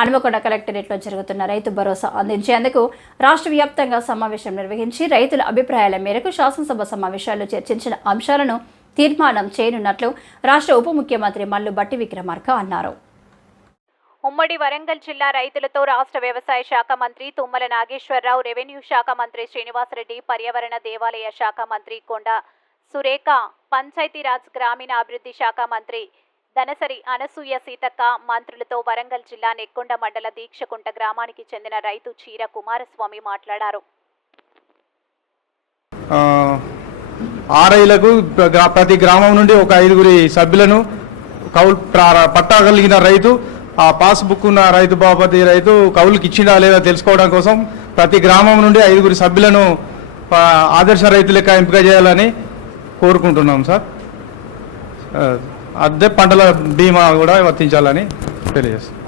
హనుమకొండ కలెక్టరేట్లో జరుగుతున్న రైతు భరోసా అందించేందుకు రాష్ట్ర వ్యాప్తంగా సమావేశం నిర్వహించి రైతుల అభిప్రాయాల మేరకు శాసనసభ సమావేశాల్లో చర్చించిన అంశాలను తీర్మానం చేయనున్నట్లు రాష్ట్ర ఉప ముఖ్యమంత్రి మల్లు బట్టి విక్రమార్క అన్నారు. ఉమ్మడి వరంగల్ జిల్లా రైతులతో రాష్ట్ర వ్యవసాయ శాఖ మంత్రి తుమ్మల నాగేశ్వరరావు రెవెన్యూ శాఖ మంత్రి శ్రీనివాసరెడ్డి పర్యావరణ దేవాలయ శాఖ మంత్రి కొండ సురేఖ పంచాయతీరాజ్ గ్రామీణ అభివృద్ధి శాఖ మంత్రి దనసరి అనసూయ సీతక్క మంత్రులతో వరంగల్ జిల్లా నెక్కొండ మండల దీక్షకుంట గ్రామానికి చెందిన రైతు చీర కుమారస్వామి మాట్లాడారు. ఆర్ఐలకు ప్రతి గ్రామం నుండి ఒక ఐదుగురి సభ్యులను కౌలు పట్టగలిగిన పట్టా కలిగిన రైతు ఆ పాస్బుక్ ఉన్న రైతు బాపతి రైతు కౌలుకి ఇచ్చిందా లేదా తెలుసుకోవడం కోసం ప్రతి గ్రామం నుండి ఐదుగురి సభ్యులను ఆదర్శ రైతు లెక్క ఎంపిక చేయాలని కోరుకుంటున్నాం సార్. అద్దె పంటల బీమా కూడా వర్తించాలని తెలియజేస్తాం